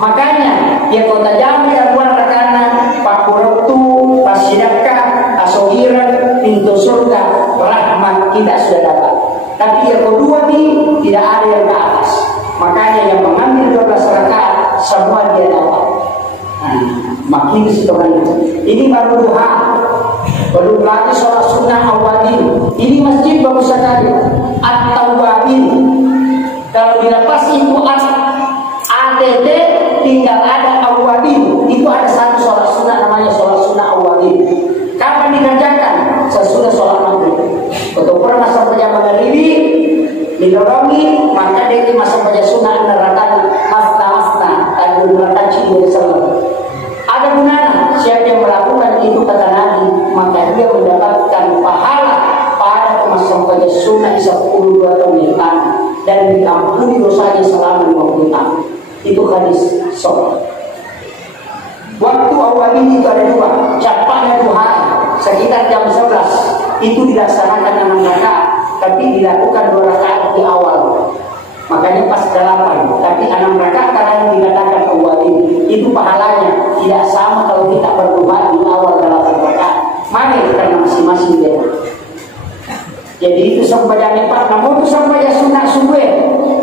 Makanya dia kota jami arwan rakana pakuratu pasidakah asohiran pintu surga rahmat kita sudah dapat. Tapi yang kedua nih tidak ada yang ke atas. Makanya yang mengambil 12 rakaat semua dia dapat. Makin setelah ini baru duha, belum lagi sholat sunnah awalin. Ini masjid bagus sekali. At-Tawwabin. Kalau dilepas itu ATT tinggal ada awalin. Itu ada satu sholat sunnah namanya sholat sunnah awalin. Kapan dikerjakan? Sesudah sholat maghrib. Untuk pernah masa kerja maghrib didorongi, maka dia masa kerja sunnah neraka hafta dan neraka ciri salam. Ada gunanya siapa yang melakukan itu kata Nabi, maka dia mendapatkan pahala pada masa kerja sunnah 10 tahun yang lalu dan diampuni dosanya selama 50 tahun. Itu hadis sholat. Waktu awal ini itu ada 2, cepatnya duha sekitar jam 11 itu dilaksanakan 6 rakaat, tapi dilakukan 2 rakaat di awal. Makanya pas 8, tapi 6 rakaat karena dikatakan awalin itu pahalanya tidak sama kalau kita berdoa di awal 8 rakaat. Mari karena masing-masing beda. Jadi itu sampai jam 4, namun itu sampai jam sunnah subuh.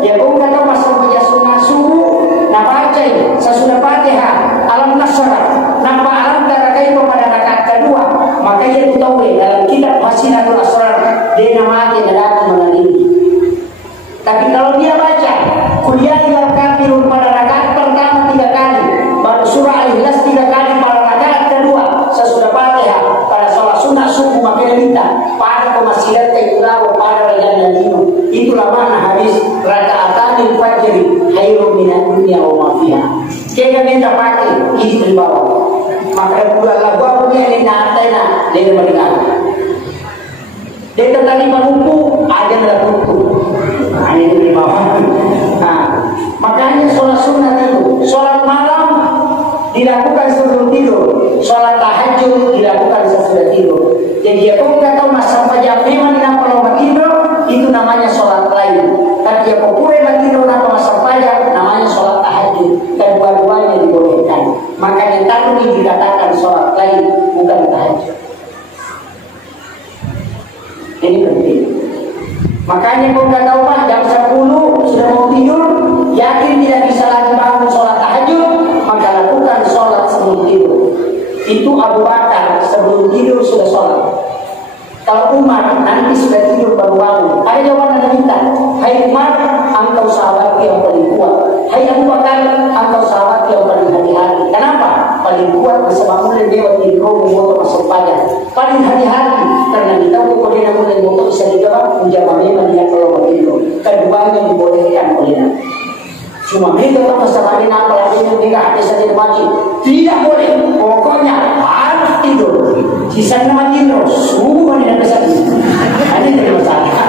Ya kau kata pas sampai jam sunnah subuh, nak baca sesudah Fatihah, alam nasrah, nampak alam tarakai pada rakaat kedua. Maka dia tahu dalam kitab Hasinatul Asrar dia namanya lelaki mengalami. Tapi kalau dia baca kuliah 3 kafirun pada rakaat pertama 3 kali, baru surah Al-Ikhlas 3 kali pada rakaat kedua, sesudah Fatihah pada sholat sunnah subuh, maka dia minta pada pemasirat kekulawa pada rajaan lima. Itulah mana hadis rakaatan fajr khairun minad dunya wa ma fiha. Jika minta pakai istri bawah, maka bulan lagu apa ni natena dia mendengar. Dia tadi mengumpul, ada mengumpul. Ini di bawah. Nah, makanya sholat sunnah itu, sholat malam dilakukan sebelum tidur, sholat tahajud dilakukan sesudah tidur. Jadi dia pun kata masa pajak memang tidak perlu tidur, itu namanya sholat lain. Tapi dia populer tidur atau masa pajak namanya sholat tahajud. Dan dua-duanya dibolehkan. Makanya tadi dikatakan sholat lain bukan tahajud. Ini penting. Makanya kau kata Pak jam 10 sudah mau tidur, yakin tidak bisa lagi bangun sholat tahajud, maka lakukan sholat sebelum tidur. Itu Abu Bakar sebelum tidur sudah sholat. Kalau Umar nanti sudah tidur baru bangun. Ada jawaban Anda minta. Hai Umar, engkau sahabat yang paling kuat. Hai Abu Bakar, engkau sahabat yang paling hati-hati. Kenapa? Paling kuat bersama mulai dewa tidur motor masuk pajak. Paling hati-hati karena kita kalau dia mulai motor bisa dijawab menjawab memang dia kalau begitu. Keduanya dibolehkan oleh Nabi. Cuma mereka tak bersama dengan apalagi yang mereka hati saja wajib. Tidak boleh. Pokoknya harus tidur. Sisa nama tidur. Semua tidak bisa tidur. Ini tidak masalah.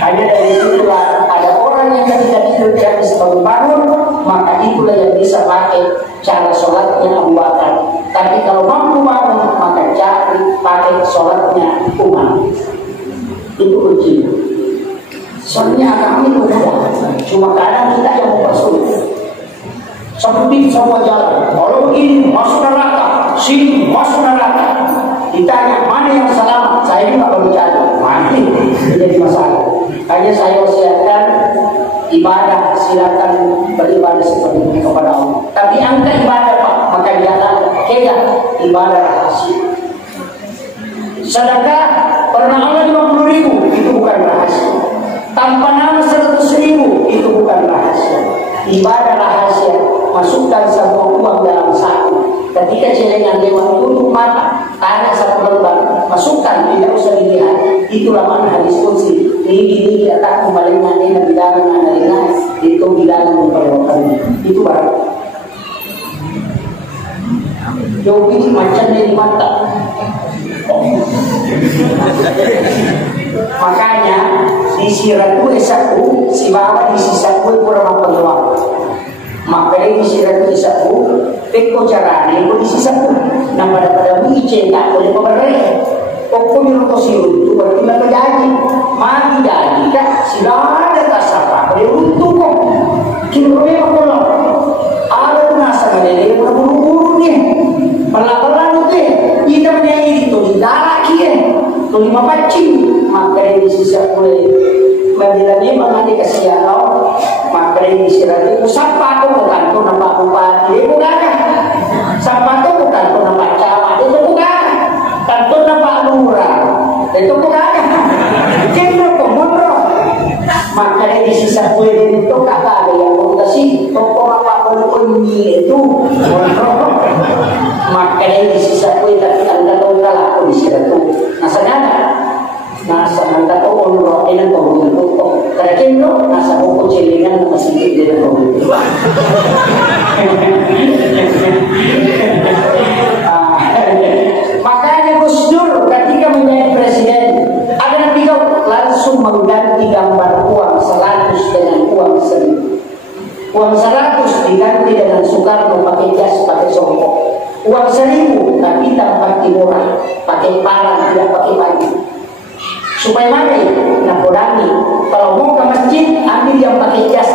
Hanya dari situlah ada orang yang ketika tidur dia bisa bangun, maka itulah yang bisa pakai cara sholatnya Abu Bakar. Tapi kalau mampu bangun, maka cari pakai sholatnya Umar. Itu kunci. Soalnya agama itu mudah, cuma kadang kita yang mempersulit. Seperti semua jalan, kalau ini masuk neraka, sini masuk neraka. Ditanya mana yang selamat, saya juga baru jalan. Mati menjadi masalah. Hanya saya wasiatkan ibadah, silakan beribadah seperti ini kepada Allah. Tapi angka ibadah Pak, maka jangan kaya ibadah rahasia. Sedekah pernah Allah 50.000 itu bukan rahasia. Tanpa nama 100.000 itu bukan rahasia. Ibadah rahasia, masukkan semua uang dalam saku. Ketika celengan lewat tutup mata, tanya satu lembar, masukkan, tidak usah dilihat. Itulah mana hadis qudsi. Ini akan kembali nanti bilangan analina itu bilangan memperlukan. Itu baru. Jogi macam dari mata. Makanya di siratu esaku si bawa di sisaku kurang peluang. Makanya di siratu esaku peko carane ko di sisaku na pada wice tak boleh pabaray. Pokok minuto siru itu berarti nak jadi mati jadi tak sila ada kasapa boleh untung kok kilo memang kolong ada tu nasa ngalele pura buru-buru ni pelan-pelan tu kita menyanyi itu di darah kia tu 5 pacing maka di sisa boleh bila memang ada kasihan maka di sisa itu sapa tu bukan tu nampak bupati dia bukan sapa tu bukan tu nampak camat itu bukan tanto nampak lurah itu bukan kena pemunro maka di sisa boleh itu kata ada yang mengkasih toko apa penunyi itu maka di sisa boleh tapi anda tahu kalah di sisa itu nasa anda tahu onro ini pengunjung itu karena kena nasa buku celingan masih di dalam itu makanya Gus Dur ketika menjadi presiden ada 3 langsung mengganti gambar uang 100 dengan uang 1000. Uang 100 diganti dengan Soekarno pakai jas pakai songkok. Uang 1000 tapi tanpa murah pakai parang tidak pakai baju. Supaya mana nak kurangi kalau mau ke masjid ambil yang pakai jas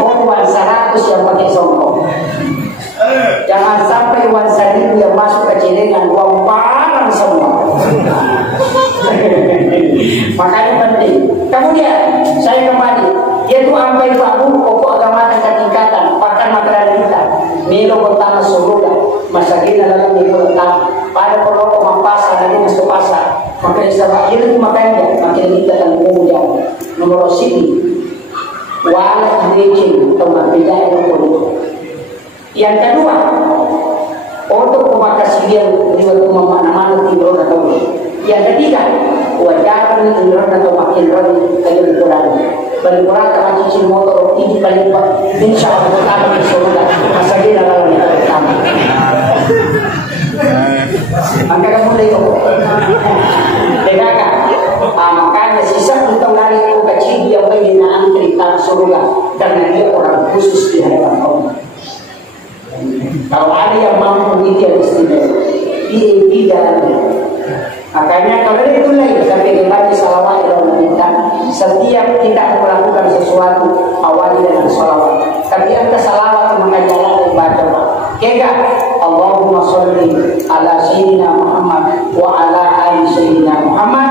uang 100 yang pakai songkok. Jangan sampai uang 1.000 yang masuk ke celengan, uang parang semua. Makanya penting. Kemudian saya kembali, yaitu ampai bahu pokok agama dan ketingkatan pakan makanan kita. Milo pertama surga, masakin dalam milo pertama. Pada perokok mampasa lagi masuk pasar. Maka isabah ilmu makanya makin kita dan kemudian nomor sini walat lecing atau berbeda yang yang kedua, untuk pemakas dia juga mana-mana tidur atau yang ketiga, wajar tidur atau makin rodi kayu dikurangi. Berkurang kalau cicil motor ini paling insya Allah pertama di surga. Masakin dalam yang pertama. Maka kamu lihat, dengarkan. Makanya sisa untuk lari itu kecil dia menyenangkan cerita surga karena dia orang khusus di hadapan Allah. Kalau ada yang mampu itu yang istimewa, dia tidak. Makanya kalau itu lagi sampai kembali salawat dalam minta. Setiap kita melakukan sesuatu awali dengan salawat. Tapi yang salawat maka jalan baca. Kega Allahumma sholli ala sayyidina Muhammad wa ala ali sayyidina Muhammad.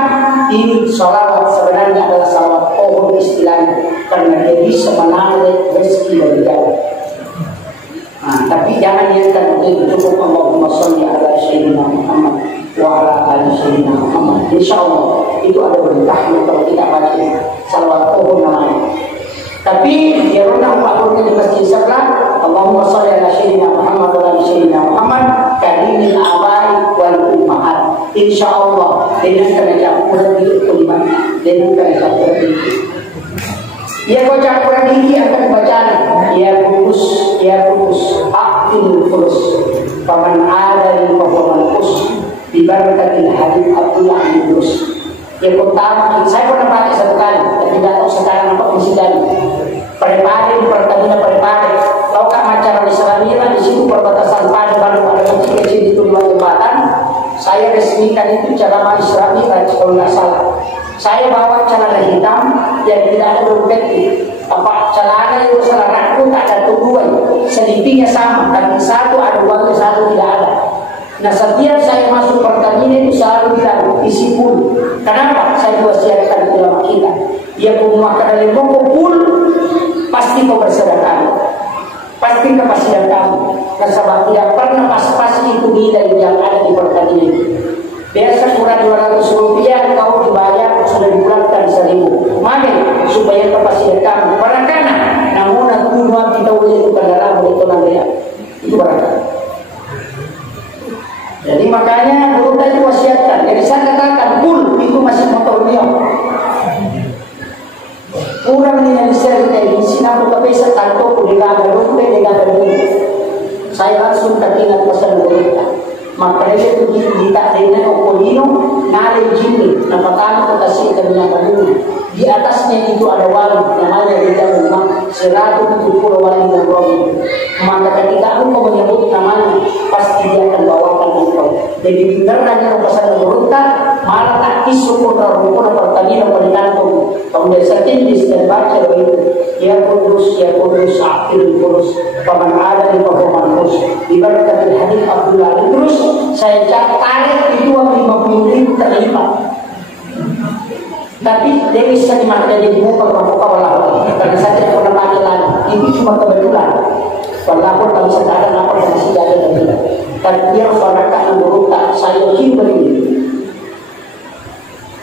Ini salawat sebenarnya adalah salawat pohon istilahnya karena dia bisa menarik rezeki dari jauh. Tapi jangan niatkan untuk cukup Allahumma sholli ala sayyidina Muhammad wa ala ali sayyidina Muhammad. Insyaallah itu ada berkahnya kalau kita baca salawat pohon namanya. Tapi dia rendah waktunya di masjid sebelah Allahumma sholli ala sayyidina Muhammad wa ala sayyidina Muhammad karimil abai wal ummahat. Insyaallah dengan kerajaan Quran itu kalimat dengan kerajaan Quran itu. Ya baca Quran ini akan bacaan ya kudus akil kudus paman ada di paman kudus diberkati hadis Abdullah bin Kudus. Yang pertama, saya pernah pakai satu kali, tapi tidak tahu sekarang apa mesti dari. Perepare di Pertamina Perepare, tahu kan acara di Salamina di situ perbatasan Padang ada kecil-kecil itu di jembatan. Saya resmikan itu cara manis Ramira kalau nggak salah. Saya bawa celana hitam yang tidak ada dompet. Apa celana itu celanaku tak ada tubuhan, selipingnya sama, tapi satu ada uangnya satu tidak ada. Nah setiap saya masuk Pertamina itu selalu bilang isi full. Kenapa? Saya wasiatkan ulama kita. Dia memakan lemong full, pasti kau bersedekah, pasti kepastian kamu. Nah sebab tidak pernah pas-pas itu nilai yang ada di Pertamina itu. Biasa kurang 200 rupiah kau dibayar sudah dibulatkan 1.000. Maka supaya kepastian kamu. Barakana, namun aku kita boleh itu kendaraan itu nanti itu barakana. Jadi makanya guru tadi wasiatkan. Jadi saya katakan full itu masih motor beliau. Kurang dengan seri kayak di sini aku kepesa tanto dengan rumpe dengan rumpe. Saya langsung terkena pesan guru. Maka itu kita dengan opolino nari jini. Nampak kota sih dengan rumpe. Di atasnya itu ada wali namanya di dalam rumah 170 wali dan romi. Maka ketika engkau menyebut namanya pasti dia akan bawakan engkau. Jadi benar-benar pesan beruntak malah tak isu rukun Pertamina pendantung. Kemudian sekilis dan baca begitu. Ya kudus akhir kudus paman ada di paman kudus. Diberkati hadis Abdullah terus saya tarik itu 50.000 terlibat. Tapi dia bisa dimakai jadi muka walau karena saya tidak pernah pakai lagi. Itu cuma kebetulan. Walaupun kalau sekarang apa yang tidak ada lagi. Dan dia mereka membuka saya begini.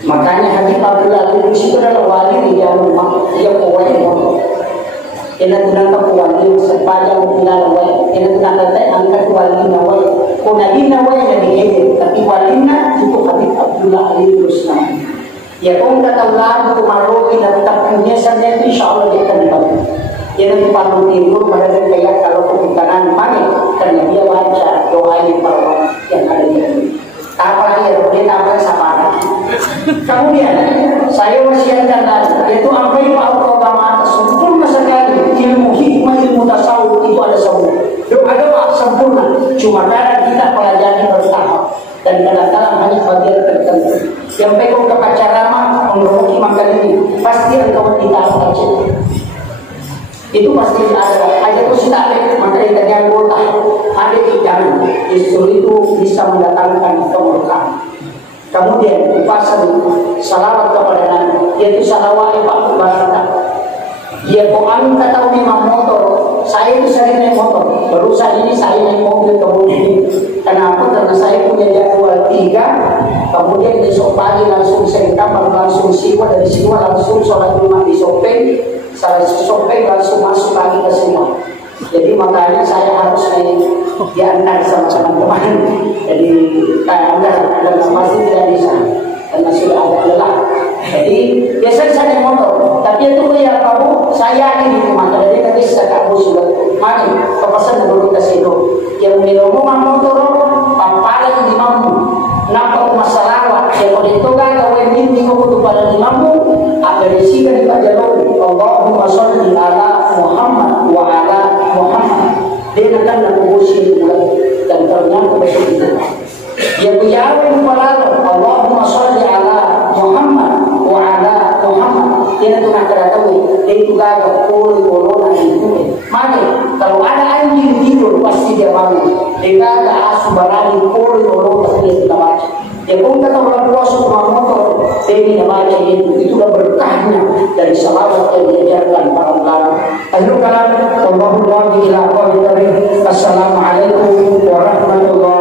Makanya Habib Abdullah bin itu adalah wali di dalam rumah. Dia kuat motor. Dia tidak kuat dia sepanjang tidak wali. Dia tidak angkat wali nawai. Nabi nawai yang dihidup. Tapi walinya itu Habib Abdullah bin Rusna. Ya kung kataulan kumarogi na tapunya sa net insyaallah dia akan dibantu. Dia nanti paling timbul pada kaya kalau kebutanan mami karena dia baca doa yang para yang ada di sini. Apa dia tambah sama. Kemudian saya wasiatkan lagi yaitu apa itu al-qadama sempurna sekali ilmu hikmah ilmu tasawuf itu ada semua. Ada sempurna cuma kadang kita pelajari bertahap dan kadang-kadang hanya bagian tertentu. Yang pegang ke pacar lama mengeruki makan ini pasti engkau tidak baca. Itu pasti ada positif, maka kita anggota ada jangan, justru itu bisa mendatangkan keberkahan. Kemudian di pasal salawat kepada Nabi, yaitu salawat Pak Barata. Dia kami kata memang motor, saya itu sering naik motor. Barusan ini saya naik mobil kemudian. Kenapa? Karena saya punya jadwal 3. Kemudian besok pagi langsung saya kamar, langsung siwa, dari siwa langsung sholat Jumat di Sopeng. Saya Sopeng langsung masuk lagi ke semua. Jadi makanya saya harus diantar sama teman-teman. Jadi kayak anda masih tidak bisa karena sudah agak lelah. Jadi biasanya saya naik motor, tapi itu ya kamu saya ini di rumah. Jadi tadi saya kamu sudah mari kepesan dulu kita situ. Yang minum motor papalan di mampu. Nampak masalah yang oleh itu kan kalau yang minggu untuk pada imammu ada risiko di jalur Allahumma sholli ala Muhammad wa ala Muhammad. Dia akan nakubusi dan ternyata besok itu. Yang berjawab kepada Allahumma sholli ala Muhammad wa ala Muhammad. Dia itu nak tahu itu gagap corona itu. Maka kalau ada anjing tidur pasti dia bangun. Dia ada asu barang corona dia tidak baca. Ya pun kata orang tua suka motor, dia tidak baca itu dah berkahnya dari salawat yang diajarkan para ulama. Akhirul kalam, Allahumma ila qawli. Assalamualaikum warahmatullahi